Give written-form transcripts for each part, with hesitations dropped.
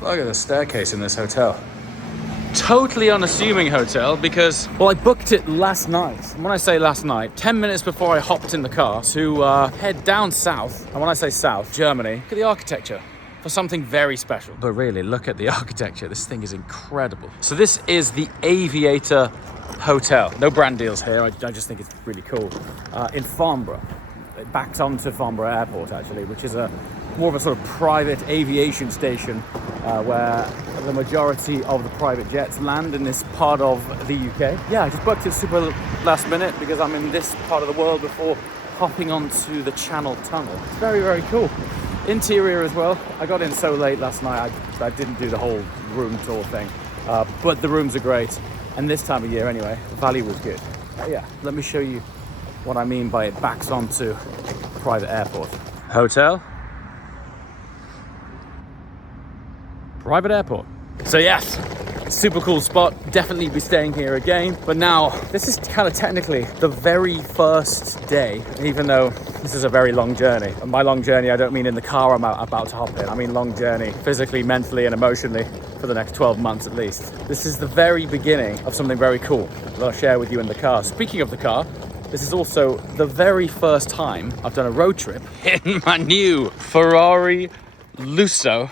Look at the staircase in this hotel. Totally unassuming hotel because, well, I booked it last night. And when I say last night, 10 minutes before I hopped in the car to head down south. And when I say south, Germany, look at the architecture for something very special. But really, look at the architecture. This thing is incredible. So this is the Aviator Hotel. No brand deals here. I just think it's really cool. In Farnborough. It backs onto Farnborough Airport, actually, which is more of a sort of private aviation station where the majority of the private jets land in this part of the UK. Yeah, I just booked it super last minute because I'm in this part of the world before hopping onto the Channel Tunnel. It's very, very cool. Interior as well. I got in so late last night, I didn't do the whole room tour thing. But the rooms are great. And this time of year anyway, the value was good. Yeah, let me show you what I mean by it backs onto a private airport. Hotel. Private airport. So yes, super cool spot. Definitely be staying here again. But now, this is kind of technically the very first day, even though this is a very long journey. And by long journey, I don't mean in the car I'm about to hop in. I mean long journey, physically, mentally, and emotionally for the next 12 months at least. This is the very beginning of something very cool that I'll share with you in the car. Speaking of the car, this is also the very first time I've done a road trip in my new Ferrari Lusso.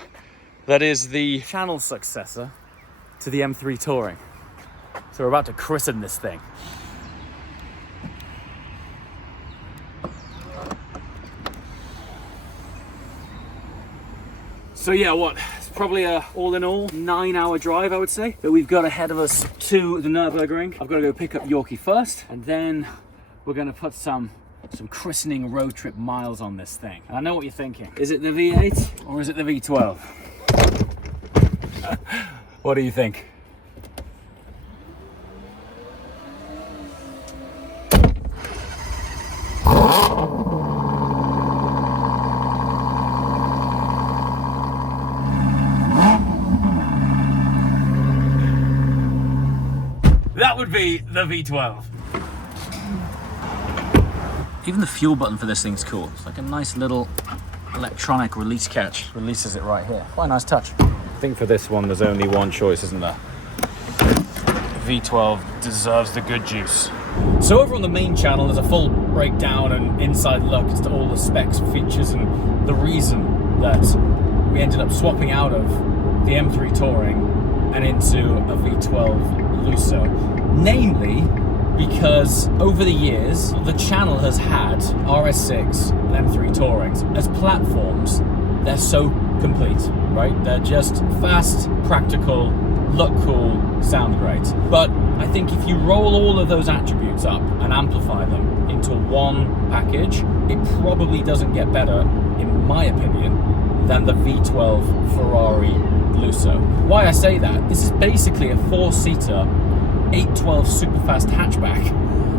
That is the Channel successor to the M3 Touring. So we're about to christen this thing. So yeah, it's probably a all in all 9-hour drive, I would say, that we've got ahead of us to the Nurburgring. I've got to go pick up Yorkie first, and then we're going to put some christening road trip miles on this thing. And I know what you're thinking. Is it the V8 or is it the V12? What do you think? That would be the V12. Even the fuel button for this thing's cool. It's like a nice little electronic release catch. Releases it right here. Quite a nice touch. I think for this one, there's only one choice, isn't there? V12 deserves the good juice. So over on the main channel, there's a full breakdown and inside look as to all the specs, features, and the reason that we ended up swapping out of the M3 Touring and into a V12 Lusso. Namely, because over the years, the channel has had RS6 and M3 Tourings as platforms. They're so complete, right? They're just fast, practical, look cool, sound great. But I think if you roll all of those attributes up and amplify them into one package, it probably doesn't get better, in my opinion, than the V12 Ferrari Lusso. Why I say that, this is basically a 4-seater 812 superfast hatchback,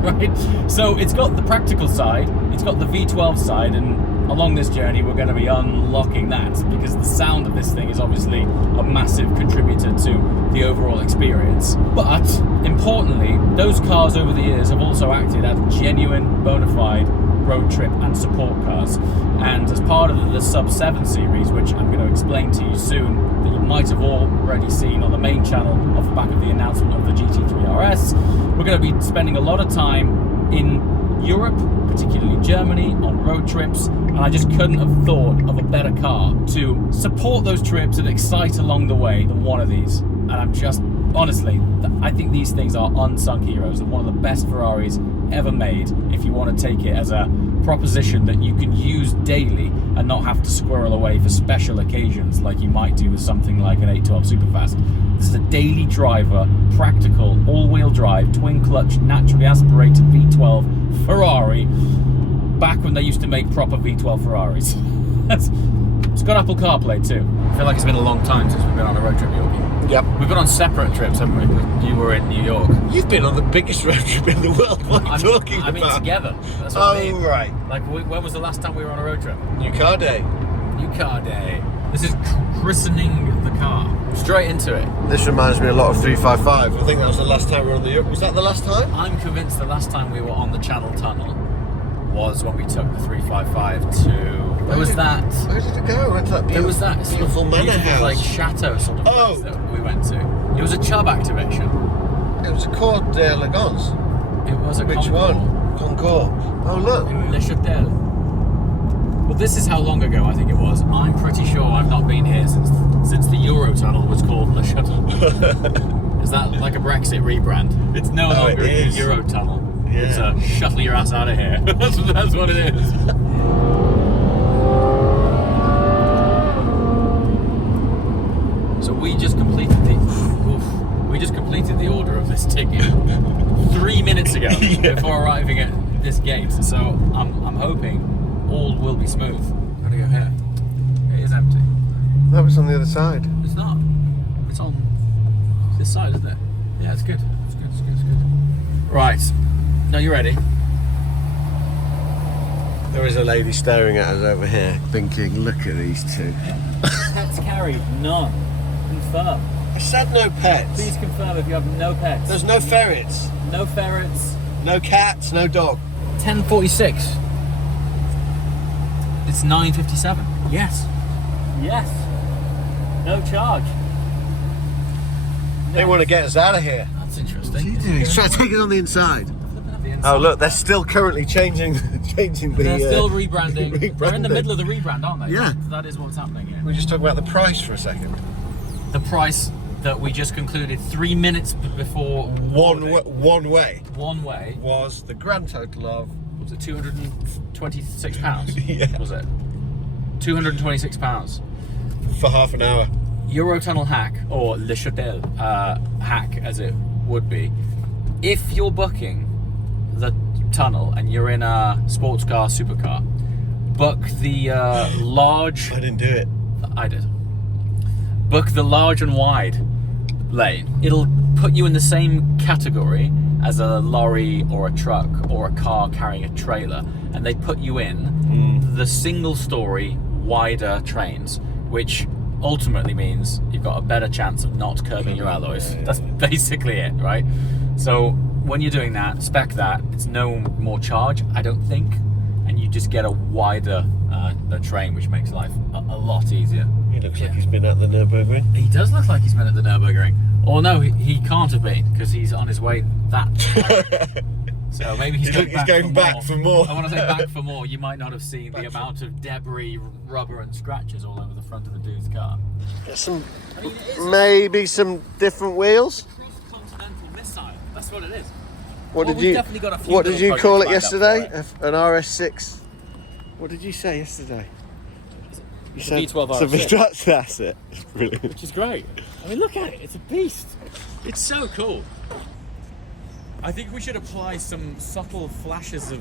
right? So it's got the practical side, it's got the V12 side, and along this journey we're going to be unlocking that, because the sound of this thing is obviously a massive contributor to the overall experience. But importantly, those cars over the years have also acted as genuine, bona fide road trip and support cars. And as part of the Sub 7 series, which I'm going to explain to you soon, that you might have already seen on the main channel off the back of the announcement of the GT3 RS, we're going to be spending a lot of time in Europe, particularly Germany, on road trips, and I just couldn't have thought of a better car to support those trips and excite along the way than one of these. And I'm just, honestly, I think these things are unsung heroes and one of the best Ferraris ever made, if you want to take it as a proposition that you can use daily and not have to squirrel away for special occasions like you might do with something like an 812 Superfast. This is a daily driver, practical, all-wheel drive, twin-clutch, naturally aspirated V12 Ferrari, back when they used to make proper V12 Ferraris. It's got Apple CarPlay too. I feel like it's been a long time since we've been on a road trip, Yorkie. Yep. We've been on separate trips, haven't we? You were in New York. You've been on the biggest road trip in the world. What are you talking about? I mean, together. That's what I mean. Right. Like, when was the last time we were on a road trip? New car day. New car day. This is christening the car. Straight into it. This reminds me a lot of 355. I think that was the last time we were on the... Was that the last time? I'm convinced the last time we were on the Channel Tunnel was when we took the 355 to. Where was that? Where did it go? Went to that There was that sort of beautiful manor beautiful, house. like chateau sort of place that we went to. It was a Chubb activation. It was a Cour d'Elegance. It was a Which Concours. one? Concours. Oh look. Le Châtel. Well, this is how long ago I think it was. I'm pretty sure I've not been here since the Eurotunnel was called Le Châtel. Is that like a Brexit rebrand? It's no longer it is. the Eurotunnel. Yeah. It's a shuttle your ass out of here. that's what it is. So we just completed the order of this ticket 3 minutes ago before arriving at this gate. So I'm hoping all will be smooth. Gotta go here. It is empty. That was on the other side. It's not. It's on this side, isn't it? Yeah, it's good. It's good. It's good. It's good. Right. Now you ready? There is a lady staring at us over here, thinking, "Look at these two." Pets carried? None. Confirm. I said no pets. Please confirm if you have no pets. There's no ferrets, No ferrets. no cats, no dog. 10:46. It's 9:57. Yes. Yes. No charge. They want to get us out of here. That's interesting. He's trying to take us on the inside. Oh look, they're still currently changing the. They're still rebranding. They're in the rebranding. middle of the rebrand, aren't they? Yeah. That is what's happening here. We just talk about the price for a second. The price that we just concluded 3 minutes before One way one way was the grand total of. was it £226? Yeah. Was it £226 For half an hour. Eurotunnel hack, or Le Châtel hack as it would be, if you're booking the tunnel and you're in a sports car, supercar, book the large. I didn't do it. I did. Book the large and wide lane. It'll put you in the same category as a lorry or a truck or a car carrying a trailer, and they put you in the single story wider trains, which ultimately means you've got a better chance of not curbing your alloys. That's basically it, right? So when you're doing that, spec that, it's no more charge, I don't think, and you just get a wider train, which makes life a lot easier. He looks like he's been at the Nurburgring. He does look like he's been at the Nurburgring. Or no, he can't have been, because he's on his way that way. So maybe he's going back for more. I want to say back for more. You might not have seen the amount of debris, rubber and scratches all over the front of the dude's car. Some, maybe some different wheels. Cross-continental missile. That's what it is. What Well, did we've you? definitely got a few What did little you call it projects lined yesterday? up An RS6. What did you say yesterday? You It's a V12 RS6. That's it. It's brilliant. Which is great. I mean, look at it. It's a beast. It's so cool. I think we should apply some subtle flashes of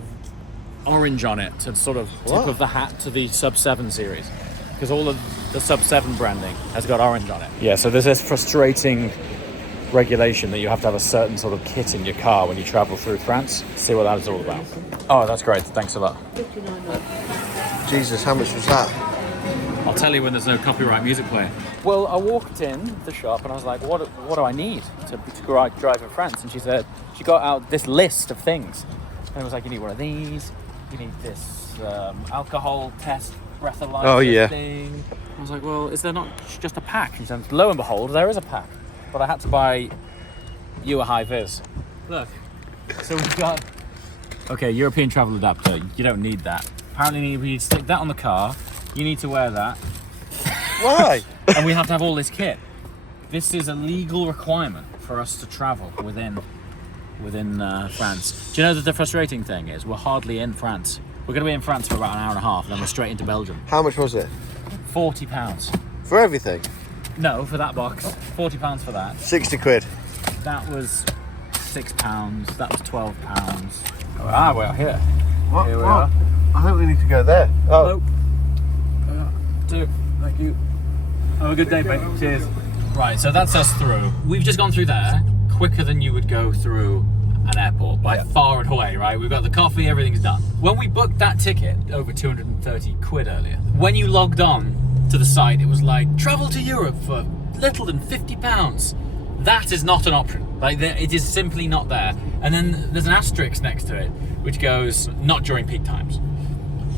orange on it to sort of tip What? of the hat to the Sub 7 series. Because all of the Sub 7 branding has got orange on it. Yeah, so there's this frustrating regulation that you have to have a certain sort of kit in your car when you travel through France. See what that is all about. Oh, that's great. Thanks a lot. Jesus, how much was that? I'll tell you when there's no copyright music playing. Well, I walked in the shop and I was like, what do I need to drive in France? And she said, she got out this list of things. And it was like, you need one of these, you need this alcohol test breathalyzer thing. I was like, well, is there not just a pack? And she said, lo and behold, there is a pack. But I had to buy you a high vis. Look, so we've got, okay, European travel adapter. You don't need that. Apparently we need to stick that on the car. You need to wear that. Why? And we have to have all this kit. This is a legal requirement for us to travel within France. Do you know that the frustrating thing is we're hardly in France. We're going to be in France for about an hour and a half, and then we're straight into Belgium. How much was it? £40. For everything? No, for that box. £40 for that. 60 quid. That was £6. That was £12. Ah, we're here. What? Here we are. I think we need to go there. Oh. Thank you. Have a good day, mate. Cheers. Right, so that's us through. We've just gone through there quicker than you would go through an airport by far and away, right? We've got the coffee, everything's done. When we booked that ticket, over 230 quid earlier, when you logged on to the site, it was like, travel to Europe for little than £50. That is not an option. Like, it is simply not there. And then there's an asterisk next to it, which goes not during peak times.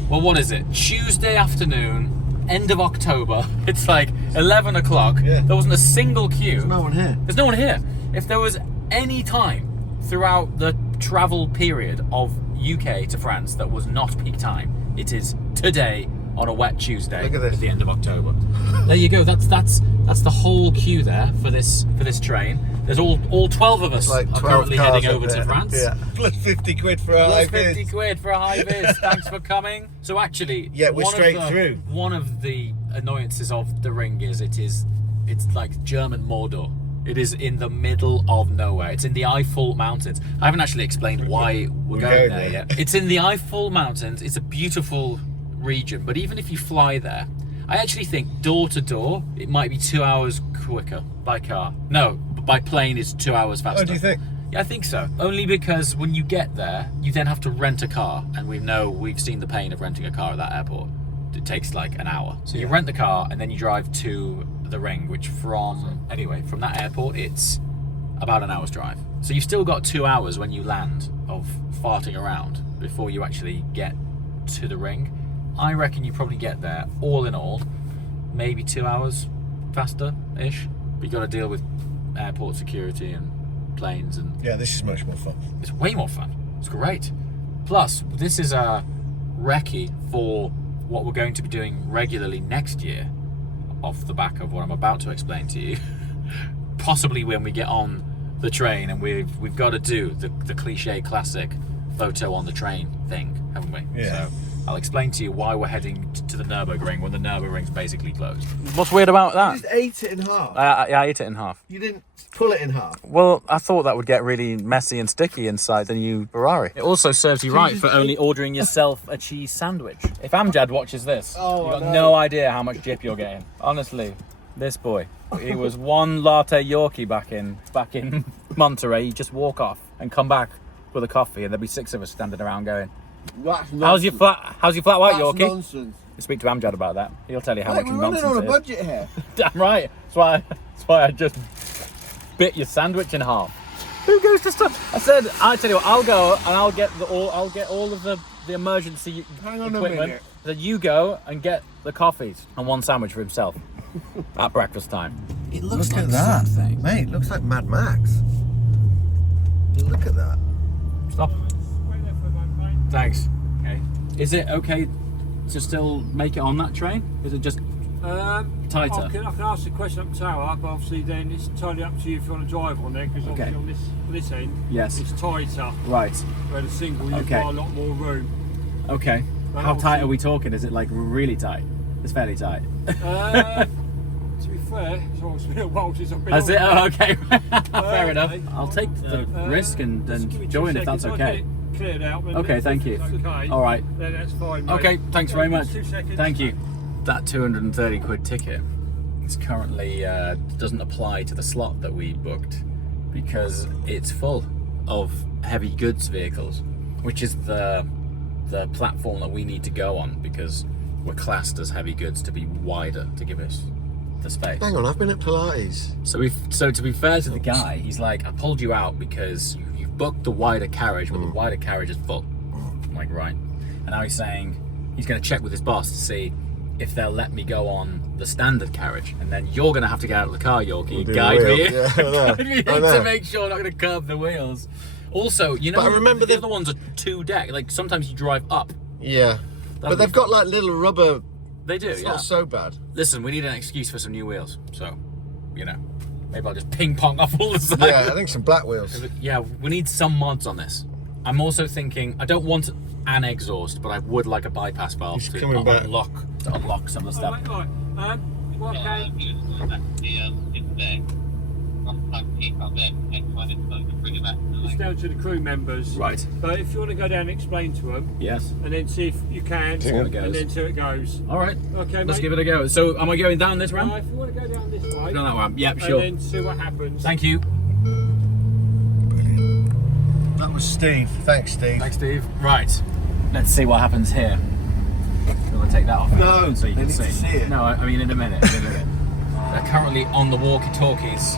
Well, what is it? Tuesday afternoon, end of October. It's like 11 o'clock. Yeah. There wasn't a single queue. There's no one here. There's no one here. If there was any time throughout the travel period of UK to France that was not peak time, it is today on a wet Tuesday. Look at this. At the end of October. There you go. That's the whole queue there for this train. There's all 12 of us Like are 12 currently cars heading up over there. to France. Yeah. Plus 50 quid for a Plus high 50 vis. quid for a high vis. Thanks for coming. So actually, Yeah, we're straight through. One of the annoyances of the ring is it's like German Mordor. It is in the middle of nowhere. It's in the Eiffel Mountains. I haven't actually explained why we're going there yet. It's in the Eiffel Mountains. It's a beautiful region, but even if you fly there, I actually think door to door, it might be 2 hours quicker by car. No, by plane it's 2 hours faster. Oh, do you think? Yeah, I think so. Only because when you get there, you then have to rent a car, and we've seen the pain of renting a car at that airport. It takes like an hour. So you rent the car and then you drive to the ring, which from that airport, it's about an hour's drive. So you've still got 2 hours when you land of farting around before you actually get to the ring. I reckon you probably get there, all in all, maybe 2 hours faster-ish. But you got to deal with airport security and planes, and Yeah, this is much more fun. it's way more fun. It's great. Plus, this is a recce for what we're going to be doing regularly next year, off the back of what I'm about to explain to you. Possibly when we get on the train, and we've got to do the cliche classic photo on the train thing, haven't we? Yeah. So I'll explain to you why we're heading to the Nurburgring when the Nurburgring's basically closed. What's weird about that? You just ate it in half. I ate it in half. You didn't pull it in half. Well, I thought that would get really messy and sticky inside the new Ferrari. It also serves you right for only ordering yourself a cheese sandwich. If Amjad watches this, you've got no idea how much jip you're getting. Honestly, this boy, he was one latte Yorkie back in Monterey. He'd just walk off and come back with a coffee, and there'd be 6 of us standing around going, How's your flat white Yorkie? Nonsense. You speak to Amjad about that. He'll tell you how much We're nonsense running on a it is. budget here. Damn right. That's why I just bit your sandwich in half. Who goes to stuff? I tell you what, I'll go and I'll get all of the emergency Hang on a equipment. minute. That you go and get the coffees and one sandwich for himself at breakfast time. It looks Look like at that. something. Mate, looks like Mad Max. Look at that. Stop. Thanks. Okay. Is it okay to still make it on that train? Is it just tighter? I can ask the question up the tower, but obviously then it's entirely up to you if you want to drive on there, because obviously on this end, Yes. it's tighter. Right. Where the single, you've Okay. got a lot more room. Okay. But How tight obviously- are we talking? Is it like really tight? It's fairly tight. To be fair, it's always been a while since I've been Has on it? there. Oh, okay. Fair enough. okay. I'll take the risk and Just give me 2 join if that's seconds, I'll okay. get it cleared out. Then Okay, if thank you. it's okay, All right. then that's fine, mate. Okay, thanks very much. 2 seconds. Thank you. That 230 quid ticket is currently doesn't apply to the slot that we booked because it's full of heavy goods vehicles, which is the platform that we need to go on because we're classed as heavy goods to be wider to give us the space. Hang on, I've been at Pilates. So to be fair to the guy, he's like, I pulled you out because you've booked the wider carriage, but the wider carriage is full. I'm like, right. And now he's saying he's going to check with his boss to see if they'll let me go on the standard carriage. And then you're going to have to get out of the car, Yorkie, and Do the guide wheel. me, Yeah, I know. guide me I know. to make sure I'm not going to curb the wheels. Also, you know, But I remember the the- other ones are 2 deck. Like sometimes you drive up. Yeah. But be they've got like little rubber. They do, It's yeah. not so bad. Listen, we need an excuse for some new wheels. So, you know, maybe I'll just ping pong off all the sides. Yeah, I think some black wheels. Yeah, we need some mods on this. I'm also thinking, I don't want an exhaust, but I would like a bypass valve He's to coming back. unlock some of the stuff. Right. What okay? It's down to the crew members. Right. But if you want to go down and explain to them, Yes. and then see if you can, See how it goes. and then see how it goes. All right. Okay, Let's mate. give it a go. So, am I going down this ramp? If you want to go down this way, No, that one. Yep, sure. and then see what happens. Thank you. That was Steve. Thanks, Steve. Thanks, Steve. Right. Let's see what happens here. I'm going to take that off. No, so you they can need see. to see it. No, I mean in a minute. They're currently on the walkie-talkies,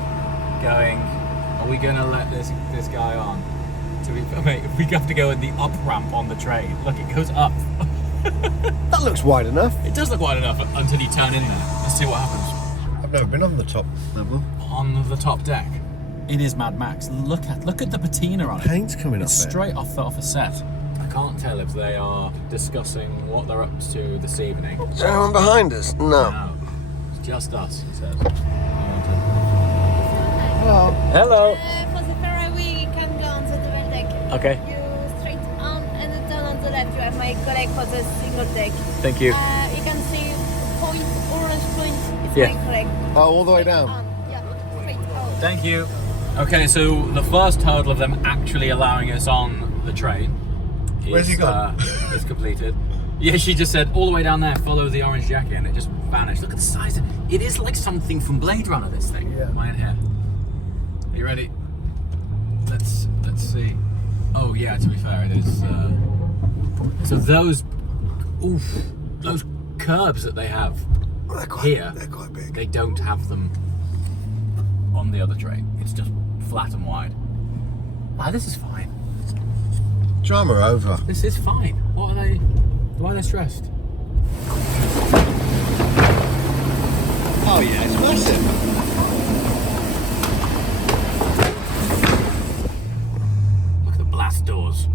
going, "Are we going to let this guy on?" Mate, we have to go in the up ramp on the train. Look, it goes up. That looks wide enough. It does look wide enough until you turn in there. Let's see what happens. I've never been on the top level. On the top deck. It is Mad Max. Look at the patina on it. Paint's coming up there. Straight off a set. I can't tell if they are discussing what they're up to this evening. Is there anyone behind us? No. No, it's just us, he says. Hello. Hello. For the Ferrari, we can go on the double deck. Okay. You straight on and then turn on the left. You have my colleague for the single deck. Thank you. You can see point, orange point. It's Yeah. my colleague. Oh, all the way down. Yeah, straight on. Thank you. Okay, so the first hurdle of them actually allowing us on the train is, Where's he gone? is completed. Yeah, she just said all the way down there, follow the orange jacket, and it just vanished. Look at the size. It is like something from Blade Runner, this thing. Yeah. Am I in here? Are you ready? Let's see. Oh yeah, to be fair, it is. So those curbs that they have They're quite, here, they're quite big. they don't have them on the other train. It's just flat and wide. Ah, this is fine. Drama over. This is fine. What are they? Why are they stressed? Oh yeah, it's massive. Look at the blast doors.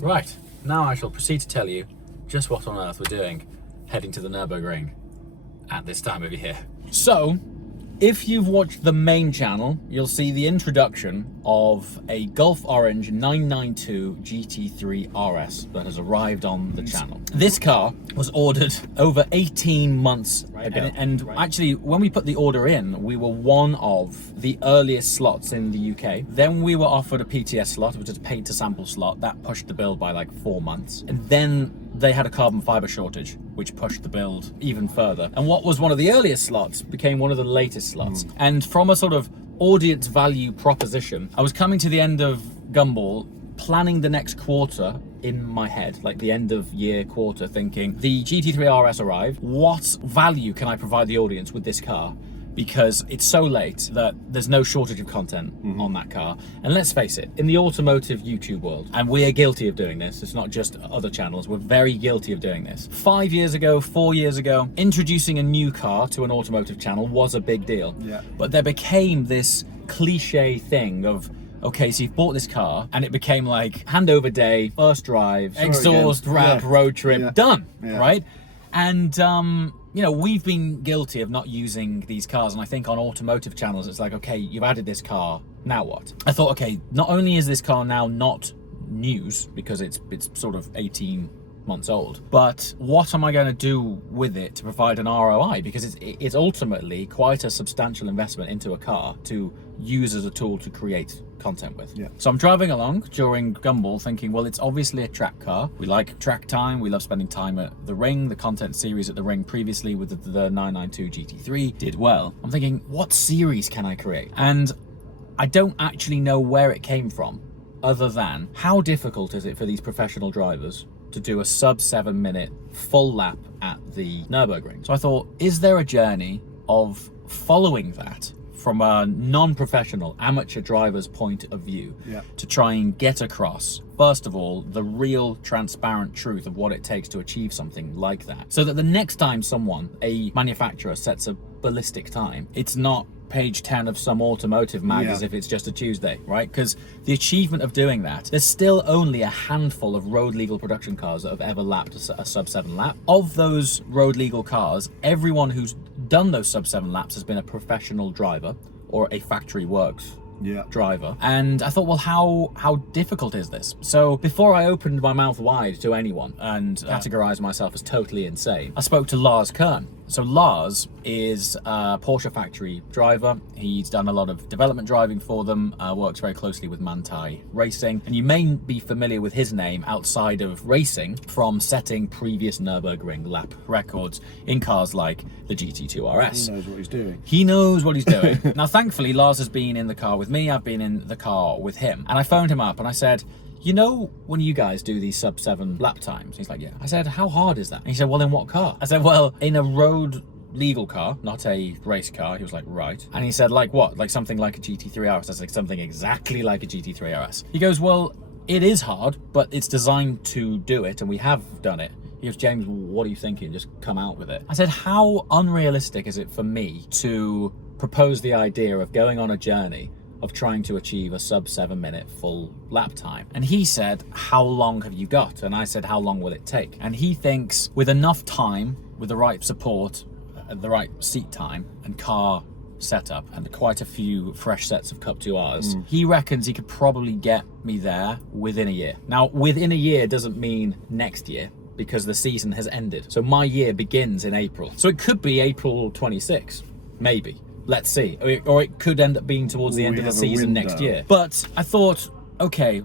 Right, now I shall proceed to tell you just what on earth we're doing heading to the Nurburgring at this time of year. So, if you've watched the main channel, you'll see the introduction of a Gulf Orange 992 GT3 RS that has arrived on the channel. This car was ordered over 18 months ago, and actually when we put the order in, we were one of the earliest slots in the UK. Then we were offered a PTS slot, which is a paid to sample slot. That pushed the build by like 4 months. And then they had a carbon fiber shortage, which pushed the build even further. And what was one of the earliest slots became one of the latest slots. And from a sort of audience value proposition, I was coming to the end of Gumball, planning the next quarter in my head, like the end of year quarter, thinking the GT3 RS arrived. What value can I provide the audience with this car? Because it's so late that there's no shortage of content on that car. And let's face it, in the automotive YouTube world, and we are guilty of doing this, it's not just other channels, we're very guilty of doing this. 5 years ago, 4 years ago, introducing a new car to an automotive channel was a big deal. Yeah. But there became this cliche thing of, okay, so you've bought this car, and it became like handover day, first drive, exhaust wrap, road trip, done, right? And you know, we've been guilty of not using these cars, and I think on automotive channels it's like, okay, you've added this car, now what? I thought, okay, not only is this car now not news because it's sort of 18 months old, but what am I going to do with it to provide an ROI? Because it's ultimately quite a substantial investment into a car to use as a tool to create content with. Yeah. So I'm driving along during Gumball thinking, well, it's obviously a track car. We like track time. We love spending time at the Ring. The content series at the Ring previously with the 992 GT3 did well. I'm thinking, what series can I create? And I don't actually know where it came from, other than how difficult is it for these professional drivers to do a sub 7 minute full lap at the Nurburgring? So I thought, is there a journey of following that from a non-professional amateur driver's point of view to try and get across, first of all, the real transparent truth of what it takes to achieve something like that, so that the next time someone, a manufacturer, sets a ballistic time, it's not page 10 of some automotive mag as if it's just a Tuesday, right? Because the achievement of doing that, there's still only a handful of road legal production cars that have ever lapped a sub 7 lap. Of those road legal cars, everyone who's done those sub 7 laps has been a professional driver or a factory works driver. And I thought, well, how difficult is this? So before I opened my mouth wide to anyone and categorized myself as totally insane, I spoke to Lars Kern. So Lars is a Porsche factory driver. He's done a lot of development driving for them, works very closely with Manthey Racing. And you may be familiar with his name outside of racing from setting previous Nürburgring lap records in cars like the GT2 RS. He knows what he's doing. He knows what he's doing. Now, thankfully, Lars has been in the car with me. I've been in the car with him. And I phoned him up and I said, you know, when you guys do these sub 7 lap times? He's like, yeah. I said, how hard is that? And he said, well, in what car? I said, well, in a road legal car, not a race car. He was like, right. And he said, like what? Like something like a GT3 RS. I was like, something exactly like a GT3 RS. He goes, well, it is hard, but it's designed to do it, and we have done it. He goes, James, what are you thinking? Just come out with it. I said, how unrealistic is it for me to propose the idea of going on a journey of trying to achieve a sub 7 minute full lap time? And he said, how long have you got? And I said, how long will it take? And he thinks with enough time, with the right support, the right seat time and car setup, and quite a few fresh sets of Cup 2Rs, he reckons he could probably get me there within a year. Now, within a year doesn't mean next year, because the season has ended. So my year begins in April. So it could be April 26, maybe. Let's see. Or it could end up being towards the end of the season next year. But I thought, okay,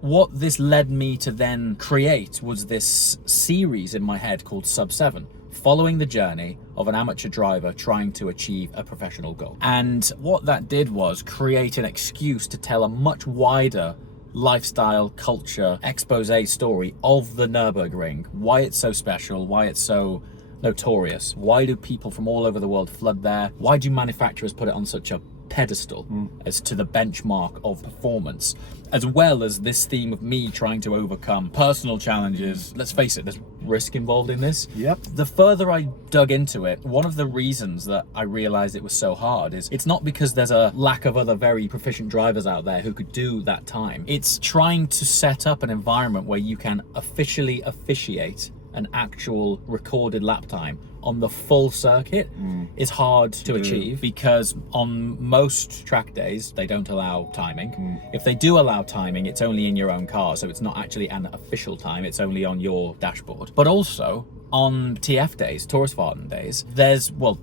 what this led me to then create was this series in my head called Sub 7, following the journey of an amateur driver trying to achieve a professional goal. And what that did was create an excuse to tell a much wider lifestyle, culture, expose story of the Nurburgring, why it's so special, why it's so notorious, why do people from all over the world flood there, why do manufacturers put it on such a pedestal as to the benchmark of performance, as well as this theme of me trying to overcome personal challenges. Let's face it, there's risk involved in this. Yep. The further I dug into it, one of the reasons that I realized it was so hard is it's not because there's a lack of other very proficient drivers out there who could do that time. It's trying to set up an environment where you can officially officiate an actual recorded lap time on the full circuit is hard to achieve, because on most track days they don't allow timing. If they do allow timing, it's only in your own car, so it's not actually an official time, it's only on your dashboard. But also on TF days, Tourist Fahrten days, there's, well,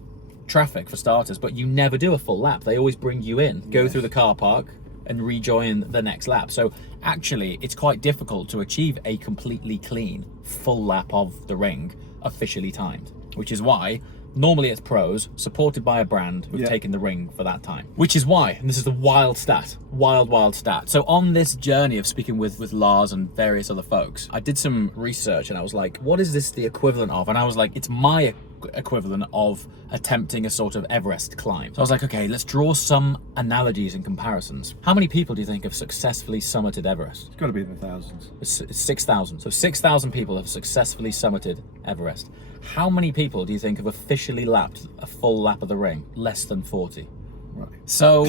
traffic for starters, but you never do a full lap. They always bring you in, go through the car park and rejoin the next lap. So actually it's quite difficult to achieve a completely clean full lap of the ring officially timed, which is why normally it's pros supported by a brand who've taken the ring for that time. Which is why, and this is the wild stat, wild stat. So on this journey of speaking with Lars and various other folks, I did some research and I was like, what is this the equivalent of? And I was like, it's my equivalent of attempting a sort of Everest climb. So I was like, okay, let's draw some analogies and comparisons. How many people do you think have successfully summited Everest? It's got to be in the thousands. It's 6,000. So 6,000 people have successfully summited Everest. How many people do you think have officially lapped a full lap of the ring? Less than 40. Right. So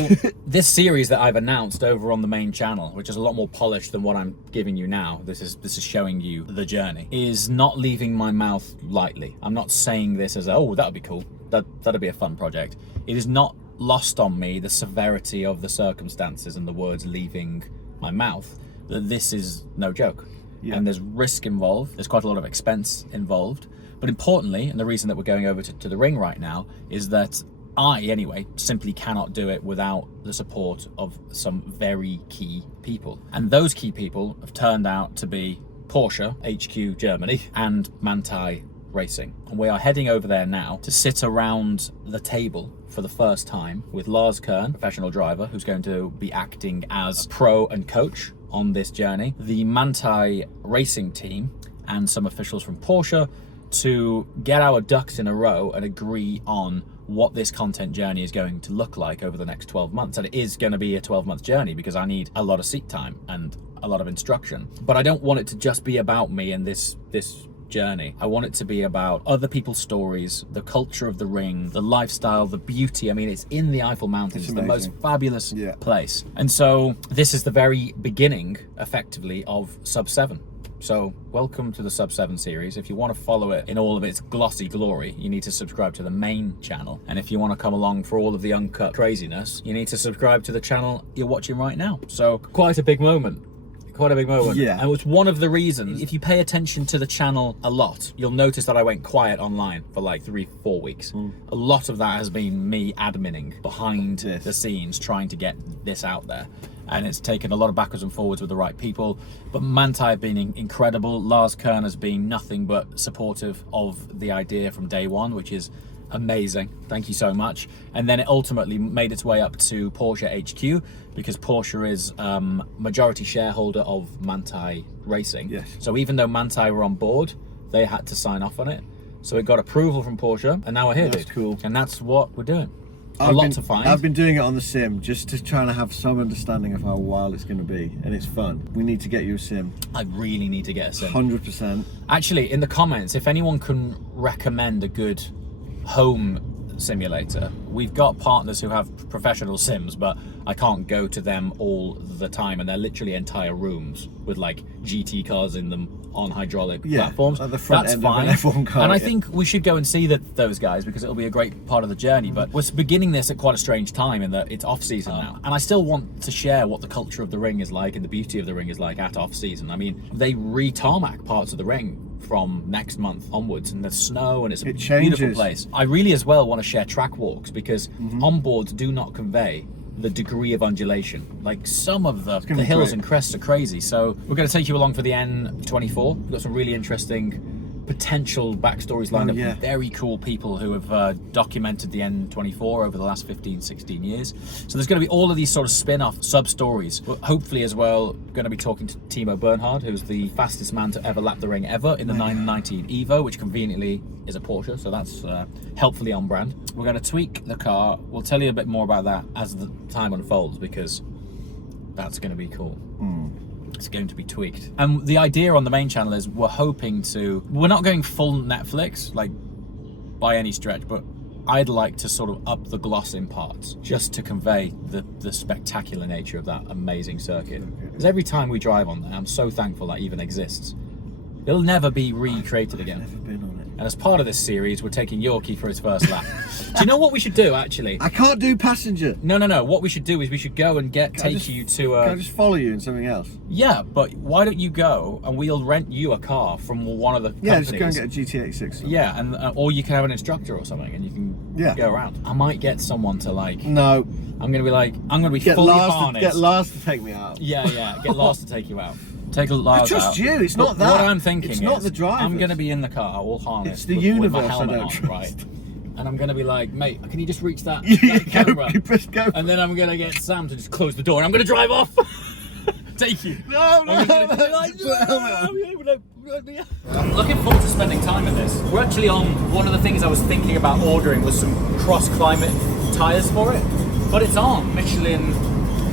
this series that I've announced over on the main channel, which is a lot more polished than what I'm giving you now, this is showing you the journey, is not leaving my mouth lightly. I'm not saying this as, oh, that'd be cool, that'd be a fun project. It is not lost on me the severity of the circumstances and the words leaving my mouth, that this is no joke. And there's risk involved, there's quite a lot of expense involved, but importantly, and the reason that we're going over to the ring right now, is that I, anyway, simply cannot do it without the support of some very key people. And those key people have turned out to be Porsche, HQ Germany, and Manthey Racing. And we are heading over there now to sit around the table for the first time with Lars Kern, professional driver, who's going to be acting as pro and coach on this journey, the Manthey Racing team, and some officials from Porsche, to get our ducks in a row and agree on what this content journey is going to look like over the next 12 months. And it is going to be a 12-month journey because I need a lot of seat time and a lot of instruction. But I don't want it to just be about me and this journey. I want it to be about other people's stories, the culture of the ring, the lifestyle, the beauty. I mean, it's in the Eiffel Mountains, it's the most fabulous place. And so this is the very beginning, effectively, of Sub 7. So welcome to the Sub 7 series. If you want to follow it in all of its glossy glory, you need to subscribe to the main channel. And if you want to come along for all of the uncut craziness, you need to subscribe to the channel you're watching right now. So quite a big moment. Quite a big moment. Yeah. And it's one of the reasons, if you pay attention to the channel a lot, you'll notice that I went quiet online for like 3-4 weeks. A lot of that has been me adminning behind the scenes, trying to get this out there. And it's taken a lot of backwards and forwards with the right people. But Manthey have been incredible. Lars Kern has been nothing but supportive of the idea from day one, which is amazing. Thank you so much. And then it ultimately made its way up to Porsche HQ, because Porsche is majority shareholder of Manthey Racing. Yes. So even though Manthey were on board, they had to sign off on it. So it got approval from Porsche, and now we're here, That's dude. cool. And that's what we're doing. A lot to find. I've been doing it on the sim just to try and have some understanding of how wild it's going to be, and it's fun. We need to get you a sim. I really need to get a sim. 100%. Actually, in the comments, if anyone can recommend a good home simulator, we've got partners who have professional sims, but I can't go to them all the time, and they're literally entire rooms with like GT cars in them on hydraulic platforms. At the front That's end fine. of an F1 car. And I think we should go and see those guys, because it'll be a great part of the journey. But we're beginning this at quite a strange time in that it's off season now, and I still want to share what the culture of the ring is like and the beauty of the ring is like at off season. I mean, they re-tarmac parts of the ring from next month onwards, and there's snow, and it's a beautiful place. I really as well want to share track walks, because onboards do not convey the degree of undulation. Like some of the hills and crests are crazy. So we're going to take you along for the N24. We've got some really interesting potential backstories lined up with very cool people who have documented the N24 over the last 15-16 years. So there's going to be all of these sort of spin-off sub-stories. But hopefully as well, going to be talking to Timo Bernhard, who's the fastest man to ever lap the ring ever in the 919 Evo, which conveniently is a Porsche, so that's helpfully on brand. We're going to tweak the car. We'll tell you a bit more about that as the time unfolds, because that's going to be cool. It's going to be tweaked. And the idea on the main channel is we're not going full Netflix, like by any stretch, but I'd like to sort of up the gloss in parts, just to convey the spectacular nature of that amazing circuit. Because every time we drive on there, I'm so thankful that even exists. It'll never be recreated again. I've never been on it. And as part of this series, we're taking Yorkie for his first lap. Do you know what we should do, actually? I can't do passenger. No. What we should do is we should go and take you to... Can I just follow you in something else? Yeah, but why don't you go and we'll rent you a car from one of the companies. Yeah, just go and get a GT86. Yeah, and or you can have an instructor or something, and you can go around. I might get someone to like... No. I'm going to be fully harnessed. Get Lars to take me out. Yeah, get Lars to take you out. Take a Lars I trust out. you, it's not But that. What I'm thinking it's not is, the driver. I'm going to be in the car, all harnessed. It's the with universe my helmet I don't on, trust. right? And I'm going to be like, mate, can you just reach that, You camera? you press go. And then I'm going to get Sam to just close the door, and I'm going to drive off. Take you. No. I'm looking forward to spending time in this. We're actually on, one of the things I was thinking about ordering was some cross-climate tyres for it, but it's on Michelin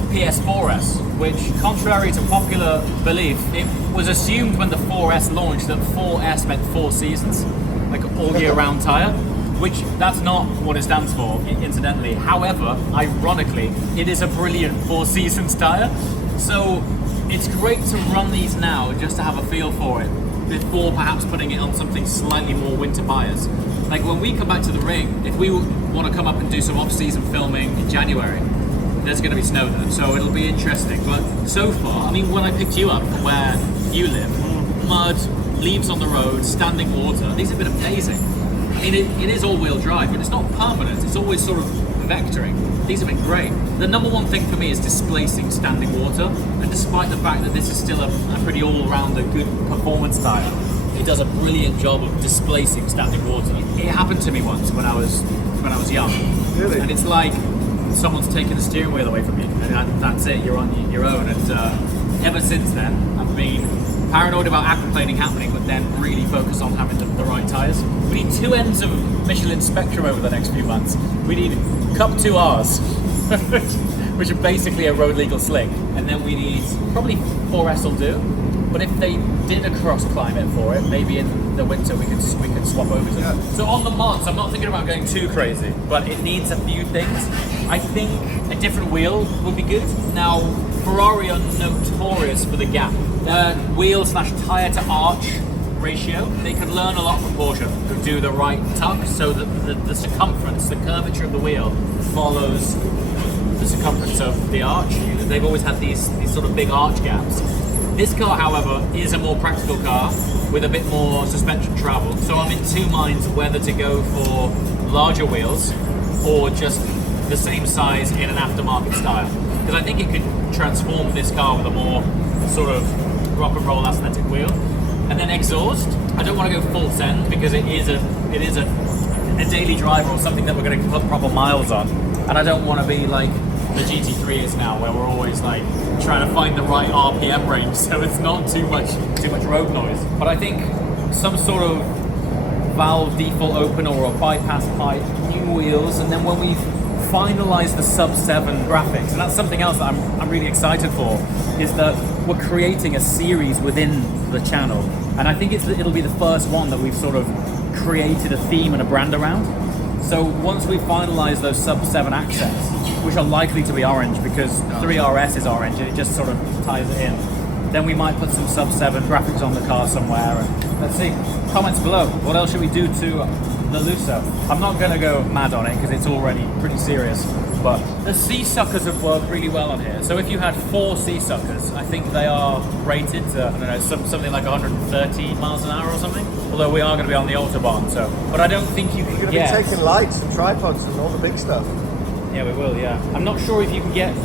PS4S, which, contrary to popular belief, it was assumed when the 4S launched that 4S meant 4 seasons, like all year round tyre, which that's not what it stands for, incidentally. However, ironically, it is a brilliant 4 seasons tyre. So it's great to run these now just to have a feel for it before perhaps putting it on something slightly more winter biased. Like when we come back to the ring, if we want to come up and do some off-season filming in January, there's going to be snow there, so it'll be interesting. But so far, I mean, when I picked you up from where you live, mud, leaves on the road, standing water, these have been amazing. I mean, it is all-wheel drive, but it's not permanent, it's always sort of vectoring. These have been great. The number one thing for me is displacing standing water, and despite the fact that this is still a pretty all-rounder good performance tyre, it does a brilliant job of displacing standing water. It happened to me once when I was young. Really? And it's like someone's taken the steering wheel away from you, and that's it, you're on your own. And ever since then, I've been paranoid about aquaplaning happening, but then really focus on having the right tyres. We need 2 ends of Michelin Spectrum over the next few months. We need Cup 2Rs, which are basically a road legal slick, and then we need probably 4S will do. But if they did a cross climate for it, maybe in the winter we could swap over to them. So on the mods, I'm not thinking about going too crazy, but it needs a few things. I think a different wheel would be good. Now, Ferrari are notorious for the gap. Their wheel/tyre to arch ratio, they could learn a lot from Porsche, who do the right tuck so that the circumference, the curvature of the wheel follows the circumference of the arch. They've always had these sort of big arch gaps. This car, however, is a more practical car with a bit more suspension travel. So I'm in 2 minds whether to go for larger wheels or just the same size in an aftermarket style. Because I think it could transform this car with a more sort of rock and roll aesthetic wheel. And then exhaust, I don't want to go full send because it is a daily driver or something that we're going to put proper miles on. And I don't want to be like the GT3 is now, where we're always like trying to find the right RPM range so it's not too much road noise. But I think some sort of valve default open or a bypass pipe, new wheels, and then when we've finalised the sub-7 graphics, and that's something else that I'm really excited for, is that we're creating a series within the channel, and I think it'll be the first one that we've sort of created a theme and a brand around. So once we finalise those sub-7 accents, which are likely to be orange because 3RS is orange and it just sort of ties it in, then we might put some sub-7 graphics on the car somewhere. And let's see, comments below. What else should we do to the Lusso? I'm not going to go mad on it because it's already pretty serious, but the C-suckers have worked really well on here. So if you had 4 C-suckers, I think they are rated to, I don't know, something like 130 miles an hour or something. Although we are going to be on the Autobahn, so. But I don't think you can You're going get... to be taking lights and tripods and all the big stuff. Yeah, we will, yeah. I'm not sure if you can get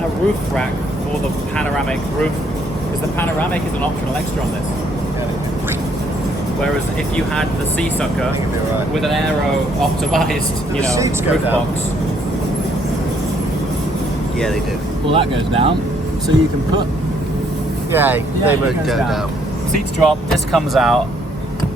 a roof rack for the panoramic roof, because the panoramic is an optional extra on this. Whereas if you had the C-sucker right. with an aero optimized, roof box. Yeah, they do. Well, that goes down, so you can put. Yeah, they it would goes go down. Seats drop. This comes out.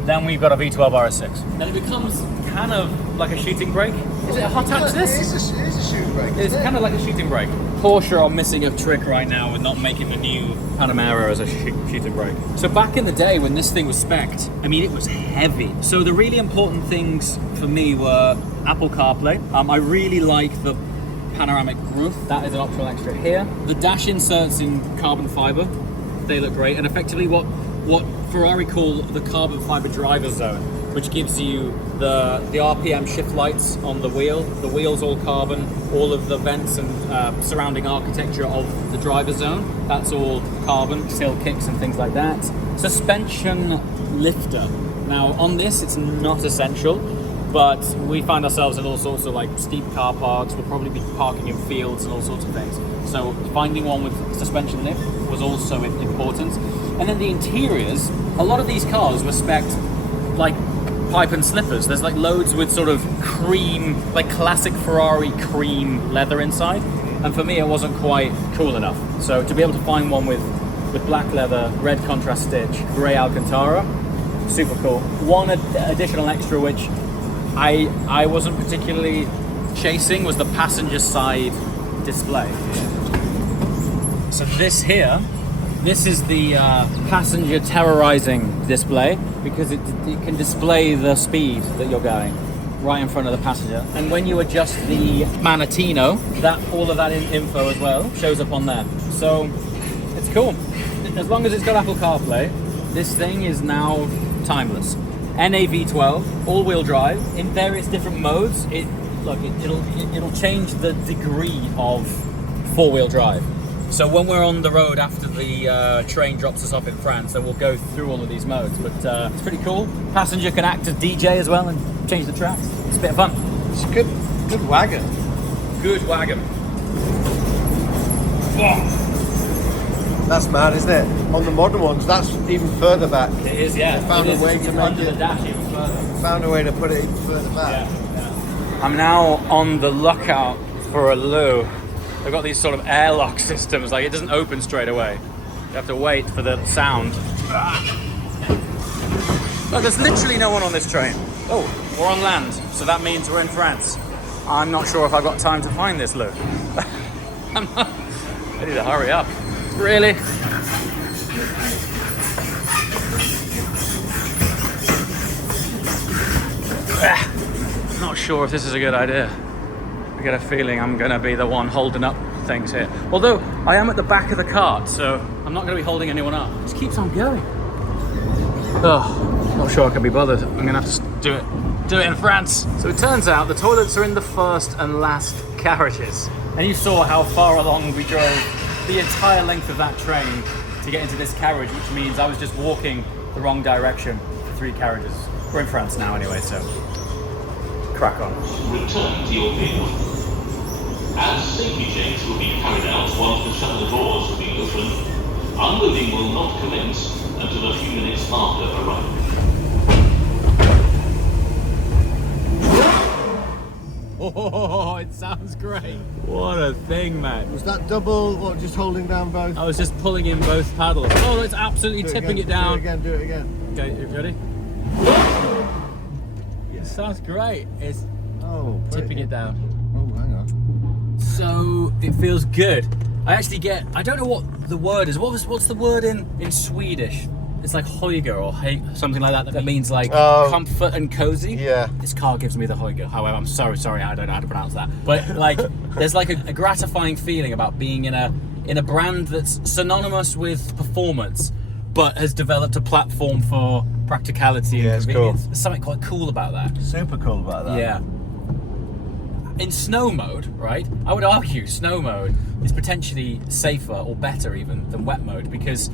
Then we've got a V12 RS6. Then it becomes kind of like a shooting brake. Is it a hot axis? It is a shooting brake. It's kind of like a shooting brake. Porsche are missing a trick right now with not making the new Panamera as a shooting brake. So back in the day when this thing was spec'd, I mean, it was heavy. So the really important things for me were Apple CarPlay. I really like the panoramic roof. That is an optional extra here. The dash inserts in carbon fiber, they look great. And effectively what Ferrari call the carbon fiber driver zone, which gives you the RPM shift lights on the wheel. The wheel's all carbon, all of the vents and surrounding architecture of the driver zone, that's all carbon, sill kicks and things like that. Suspension lifter. Now on this, it's not essential, but we find ourselves in all sorts of like steep car parks. We'll probably be parking in fields and all sorts of things. So finding one with suspension lift was also important. And then the interiors, a lot of these cars were spec'd like pipe and slippers. There's like loads with sort of cream, like classic Ferrari cream leather inside. And for me, it wasn't quite cool enough. So to be able to find one with black leather, red contrast stitch, grey Alcantara, super cool. One additional extra which I wasn't particularly chasing was the passenger side display. So this here, this is the passenger terrorizing display because it can display the speed that you're going right in front of the passenger. And when you adjust the Manatino, all of that info as well shows up on there. So it's cool. As long as it's got Apple CarPlay, this thing is now timeless. NAV12, all-wheel drive in various different modes. It'll change the degree of four-wheel drive. So when we're on the road after the train drops us off in France, then we'll go through all of these modes. But it's pretty cool. Passenger can act as DJ as well and change the tracks. It's a bit of fun. It's a good wagon. Good wagon. Oh. That's mad, isn't it? On the modern ones, that's even further back. It is, yeah. They found a way to make under the dash even further. Found a way to put it even further back. Yeah. I'm now on the lookout for a loo. They've got these sort of airlock systems, like it doesn't open straight away. You have to wait for the sound. Look, there's literally no one on this train. Oh, we're on land, so that means we're in France. I'm not sure if I've got time to find this loo. I need to hurry up. Really? Not sure if this is a good idea. I get a feeling I'm going to be the one holding up things here. Although I am at the back of the cart, so I'm not going to be holding anyone up. It just keeps on going. Oh, not sure I can be bothered. I'm going to have to do it in France. So it turns out the toilets are in the first and last carriages. And you saw how far along we drove the entire length of that train to get into this carriage, which means I was just walking the wrong direction for 3 carriages. We're in France now anyway, so crack on. Return to your vehicle. As safety checks will be carried out once the shuttle doors will be opened, unloading will not commence until a few minutes after arrival. Oh, it sounds great. What a thing, man. Was that double or just holding down both? I was just pulling in both paddles. Oh, it's absolutely tipping it down. Do it again. Okay, you ready? sounds great. It's Oh, tipping it down. Oh, hang on. So it feels good. I don't know what the word is. What's the word in Swedish? It's like höger or something like that. That means like comfort and cozy. Yeah. This car gives me the höger. However, I'm sorry, I don't know how to pronounce that. But like, there's like a gratifying feeling about being in a brand that's synonymous with performance, but has developed a platform for practicality and convenience. Cool. There's something quite cool about that. Super cool about that. Yeah. In snow mode, right? I would argue snow mode is potentially safer or better even than wet mode, because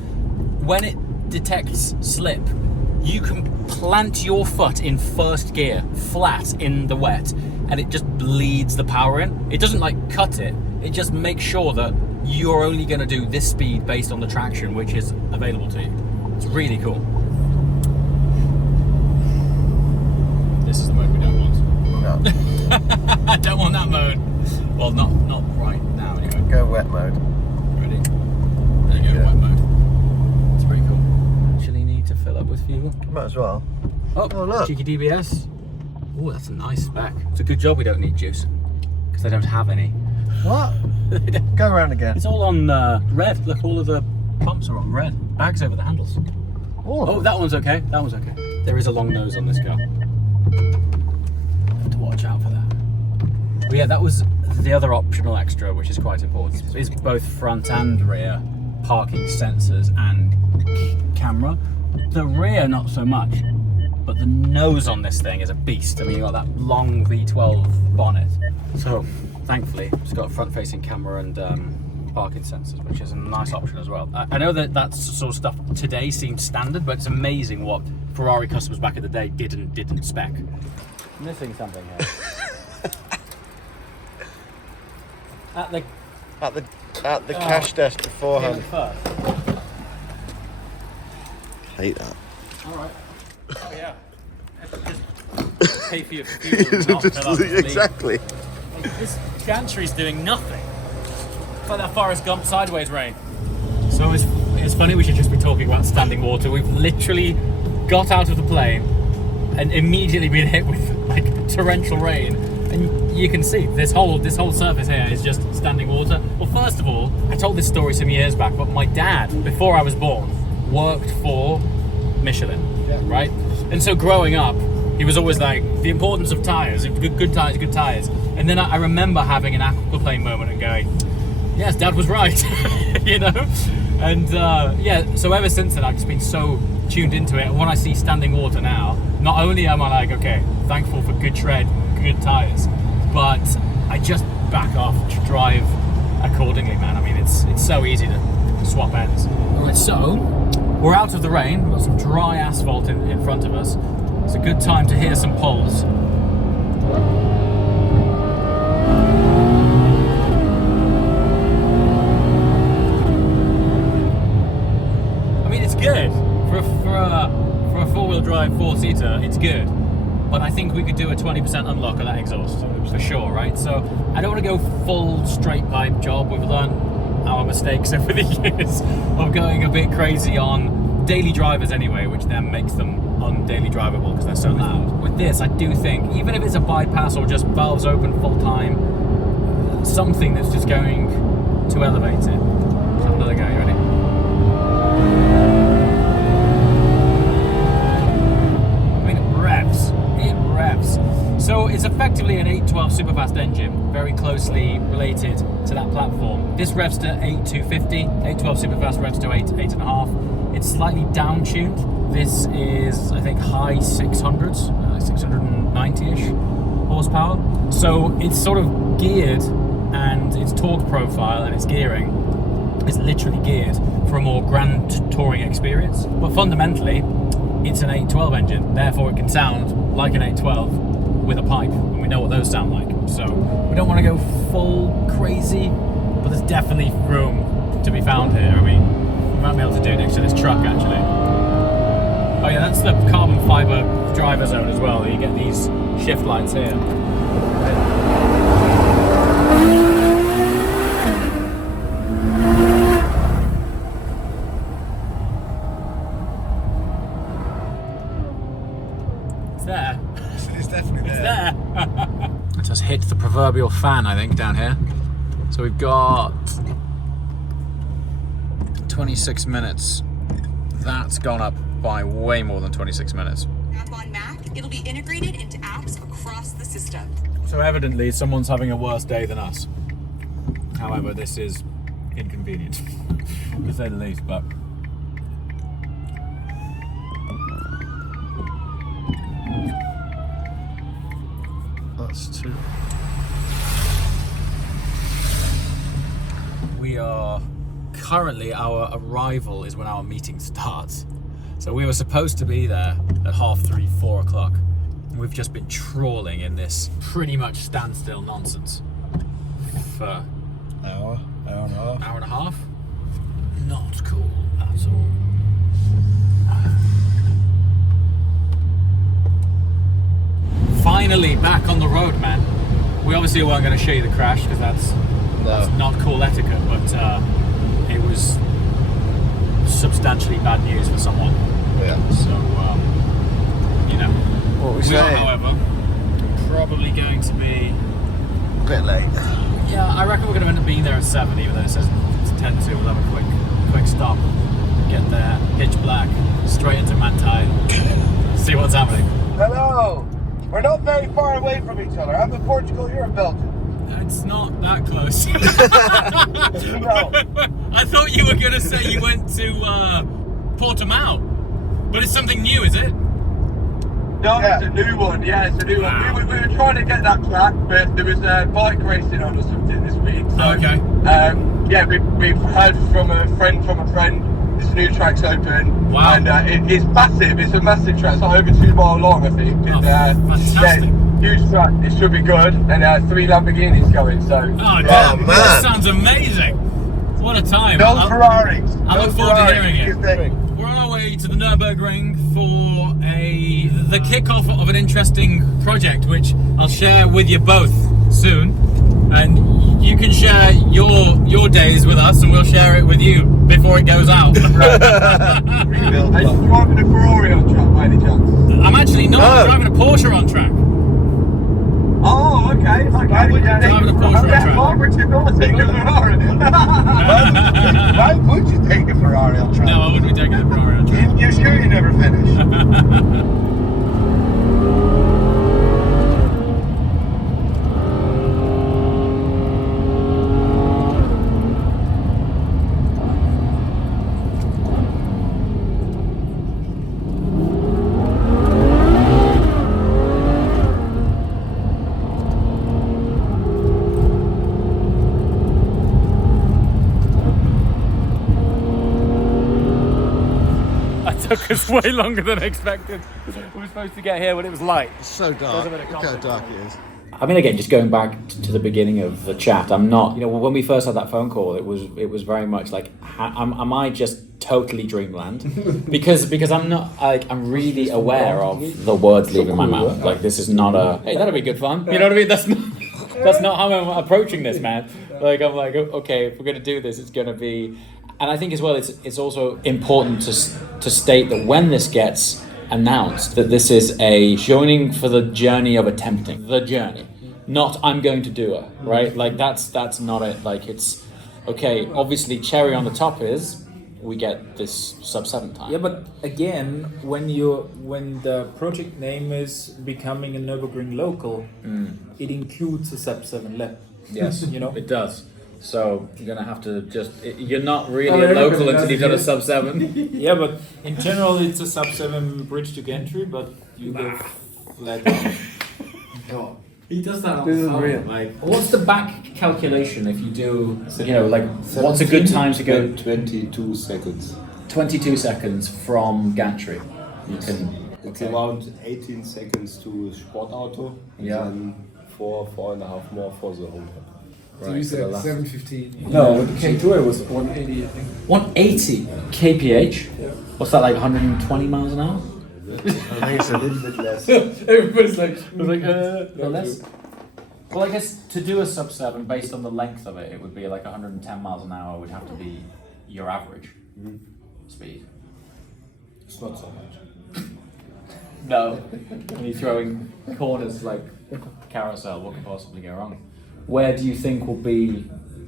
when it detects slip, you can plant your foot in first gear, flat in the wet, and it just bleeds the power in. It doesn't like cut it, it just makes sure that you're only going to do this speed based on the traction which is available to you. It's really cool. This is the mode we don't want. No. I don't want that mode. Well, not right now anyway. Go wet mode. Ready? There you go, Yeah. wet mode. It's pretty cool. Actually need to fill up with fuel. Might as well. Oh, look. cheeky DBS. Oh, that's a nice spec. It's a good job we don't need juice, because they don't have any. What? Go around again. It's all on red. Look, all of the pumps are on red. Bags over the handles. Oh, that one's okay. That one's okay. There is a long nose on this car. Have to watch out for that. But yeah, that was the other optional extra, which is quite important. Is both front and rear parking sensors and camera. The rear, not so much, but the nose on this thing is a beast. I mean, you got that long V12 bonnet. So, thankfully, it's got a front-facing camera and parking sensors, which is a nice option as well. I know that sort of stuff today seems standard, but it's amazing what Ferrari customers back in the day didn't spec. Missing something here. At the cash desk beforehand. First. Hate that. All right. Oh yeah. Just pay for your fuel and not fill up and leave. Exactly. Like, this gantry's doing nothing. It's like that Forrest Gump sideways rain. So it's funny we should just be talking about standing water. We've literally got out of the plane and immediately been hit with like torrential rain. And you can see this whole surface here is just standing water. Well, first of all, I told this story some years back, but my dad, before I was born, worked for Michelin, right? And so growing up, he was always like, the importance of tyres, good tyres. And then I remember having an aquaplane moment and going, yes, Dad was right, you know? And yeah, so ever since then, I've just been so tuned into it. And when I see standing water now, not only am I like, okay, thankful for good tread, good tyres, but I just back off to drive accordingly, man. I mean, it's so easy to swap ends. All right, so we're out of the rain. We've got some dry asphalt in front of us. It's a good time to hear some pulls. I mean, it's good for a four-wheel drive four-seater. It's good. But I think we could do a 20% unlock of that exhaust, for sure, right? So I don't want to go full straight pipe job. We've learned our mistakes over the years of going a bit crazy on daily drivers anyway, which then makes them un-daily drivable because they're so loud. With this, I do think, even if it's a bypass or just valves open full time, something that's just going to elevate it. Let's have another go, you ready? It revs. So it's effectively an 812 superfast engine, very closely related to that platform. This revs to 8,250, 812 superfast revs to 8.5. It's slightly down-tuned. This is, I think, high 600s, 690-ish horsepower. So it's sort of geared, and its torque profile and its gearing is literally geared for a more grand touring experience. But fundamentally, it's an 812 engine, therefore it can sound like an 812 with a pipe, and we know what those sound like. So we don't want to go full crazy, but there's definitely room to be found here. I mean, we might be able to do it next to this truck actually. Oh yeah, that's the carbon fiber driver zone as well. You get these shift lights here. proverbial fan, I think, down here. So we've got 26 minutes. That's gone up by way more than 26 minutes. App on Mac, it'll be integrated into apps across the system. So evidently someone's having a worse day than us. However, this is inconvenient, to say the least, but... That's 2. We are currently, our arrival is when our meeting starts. So we were supposed to be there at 3:30, 4 o'clock. We've just been trawling in this pretty much standstill nonsense for Hour and a half. hour and a half. Not cool at all. Finally back on the road, man. We obviously weren't going to show you the crash because that's not cool etiquette, but it was substantially bad news for someone. Yeah. So, you know. What We are, however, probably going to be... A bit late. Yeah, I reckon we're going to end up being there at 7, even though it says it's 10 to. We'll have a quick stop, get there, pitch black, straight into Mantai, see what's happening. Hello! We're not very far away from each other. I'm in Portugal, you're in Belgium. It's not that close. No. I thought you were going to say you went to Portimao, but it's something new, is it? No, it's a new one. Yeah, it's a new one. We were trying to get that track, but there was bike racing on or something this week. So, Okay. Yeah, we've heard from a friend. This new track's open. Wow. And it's massive. It's a massive track. It's like over 2 mile long, I think. Oh, And, fantastic. Yeah, huge track. It should be good. And 3 Lamborghinis going. So. Oh, dude, yeah. that sounds amazing. What a time. No Ferraris. I look forward to hearing it. Ferraris. We're on our way to the Nurburgring for the kickoff of an interesting project, which I'll share with you both soon. And you can share your days with us, and we'll share it with you before it goes out. Are you driving a Ferrari on track by any chance? I'm actually not. I'm driving a Porsche on track. Oh, okay. Why would you Driving a Porsche on track. Why would you not take a Ferrari? Why would you take a Ferrari on track? No, I wouldn't be taking a Ferrari on track. You're sure you never finish? Took us way longer than expected. We were supposed to get here when it was light. It's so dark. Look how dark it is. I mean, again, just going back to the beginning of the chat, I'm not, when we first had that phone call, it was very much like, am I just totally dreamland? because I'm not, I'm really aware of the words leaving my mouth. Like, this is not hey, that'll be good fun. You know what I mean? That's not how I'm approaching this, man. Like, I'm like, okay, if we're going to do this, it's going to be... And I think as well, it's also important to state that when this gets announced, that this is a joining for the journey of attempting the journey, not I'm going to do it, right? Like that's not it. Like it's okay. Obviously, cherry on the top is we get this sub-7 time. Yeah, but again, when the project name is becoming a Nurburgring local, it includes a sub-7 lap. Yes, it does. So you're gonna have to you're not really Oh, a local everybody until you've does done a it. sub-7. Yeah, but in general, it's a sub-7 bridge to gantry, but you go flat down. He does that on This is the phone, real. like What's the back calculation if you do, what's a good time to go? 22 seconds. 22 seconds from gantry. You can. It's around 18 seconds to Sportauto, and Yeah. then 4.5 more for the home. so you said 7:15. No, with the K2 it was 180, I think. 180 kph. What's that, like 120 miles an hour? I think it's a little bit less. Everybody's like, No less. Well, I guess to do a sub-7 based on the length of it, it would be like 110 miles an hour would have to be your average speed. It's not so much. No, when you're throwing corners like carousel, what could possibly go wrong? where do you think will be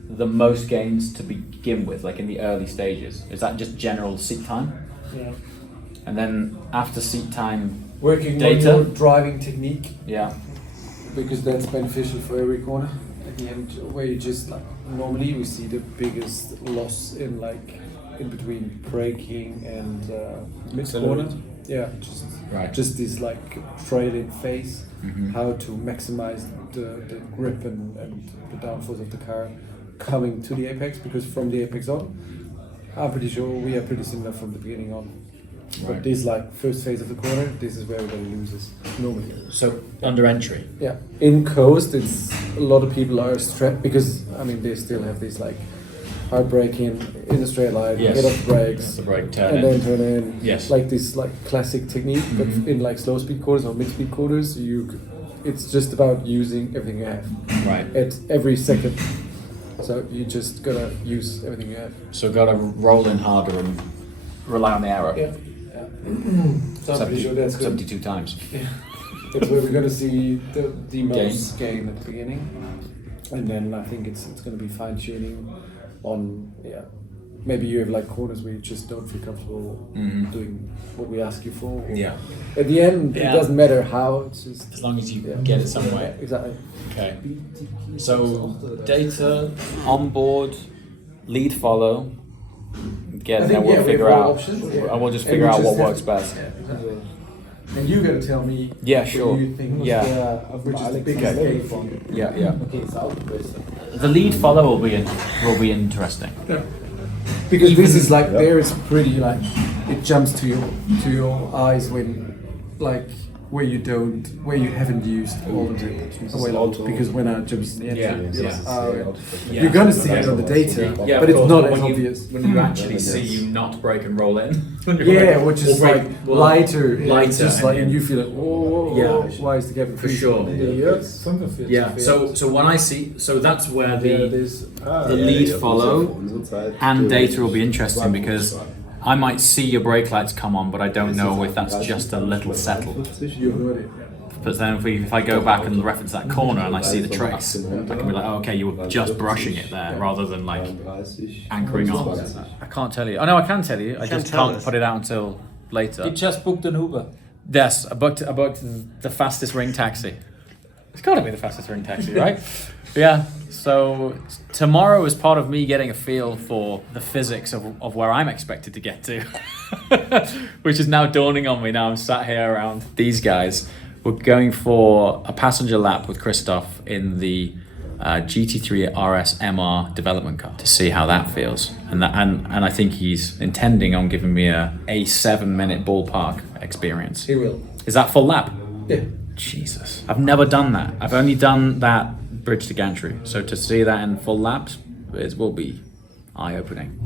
the most gains to begin with, like in the early stages? Is that just general seat time? Yeah. And then after seat time, Working data? on your driving technique, yeah. because that's beneficial for every corner. At the end, where you just like normally we see the biggest loss in like in between braking and mid corner. Yeah, just this like trailing phase. How to maximize the grip and the downforce of the car coming to the apex, because from the apex on, I'm pretty sure we are pretty similar from the beginning on. But this like first phase of the corner, this is where everybody loses normally. So under entry. Yeah, in coast, it's a lot of people are strapped because I mean they still have this like hard braking in a straight line, Yes. hit off brakes, The brake turn and in. then turn in. Yes. Like this like classic technique, but in like slow speed quarters or mid speed quarters, it's just about using everything you have Right. at every second. So you just gotta use everything you have. So gotta roll in harder and rely on the arrow. Yeah. So I'm pretty sure that's good. 72 times. That's where we're gonna see the most gain at the beginning, and then I think it's gonna be fine tuning on maybe you have like corners where you just don't feel comfortable doing what we ask you for. Yeah. At the end, it doesn't matter how. It's just As long as you get it some way. Exactly. Okay. So data, onboard, lead follow. Again, I then think, we'll we figure have all out. options, And we'll just And figure we out just what have works to- best. And you gotta tell me. Yeah, what sure. you think Yeah. which is the biggest gain for you. Yeah. The lead follow will be interesting. Because this is like there is pretty like it jumps to your eyes when like where you haven't used all of it because when I jumps in the engine, you're gonna see it on the data, but it's not as obvious. When you actually see you not brake and roll in. Which is like lighter, lighter, just like, and and you feel like, whoa, why is the gap For sure. Yeah. So when I see, so that's where the lead follow and data will be interesting, because I might see your brake lights come on, but I don't know if that's just a little settled. But then if I go back and reference that corner and I see the trace, I can be like, oh, okay, you were just brushing it there rather than like anchoring on. I can't tell you. Oh no, I can tell you. I just can't put it out until later. You just booked an Uber. Yes, I booked the fastest ring taxi. It's got to be the fastest ring taxi, right? Yeah. So tomorrow is part of me getting a feel for the physics of where I'm expected to get to, which is now dawning on me. Now I'm sat here around these guys. We're going for a passenger lap with Christoph in the GT3 RS MR development car to see how that feels, and I think he's intending on giving me a 7-minute ballpark experience. He will. Is that full lap? Yeah. Jesus, I've never done that. I've only done that bridge to gantry. So to see that in full laps, it will be eye-opening.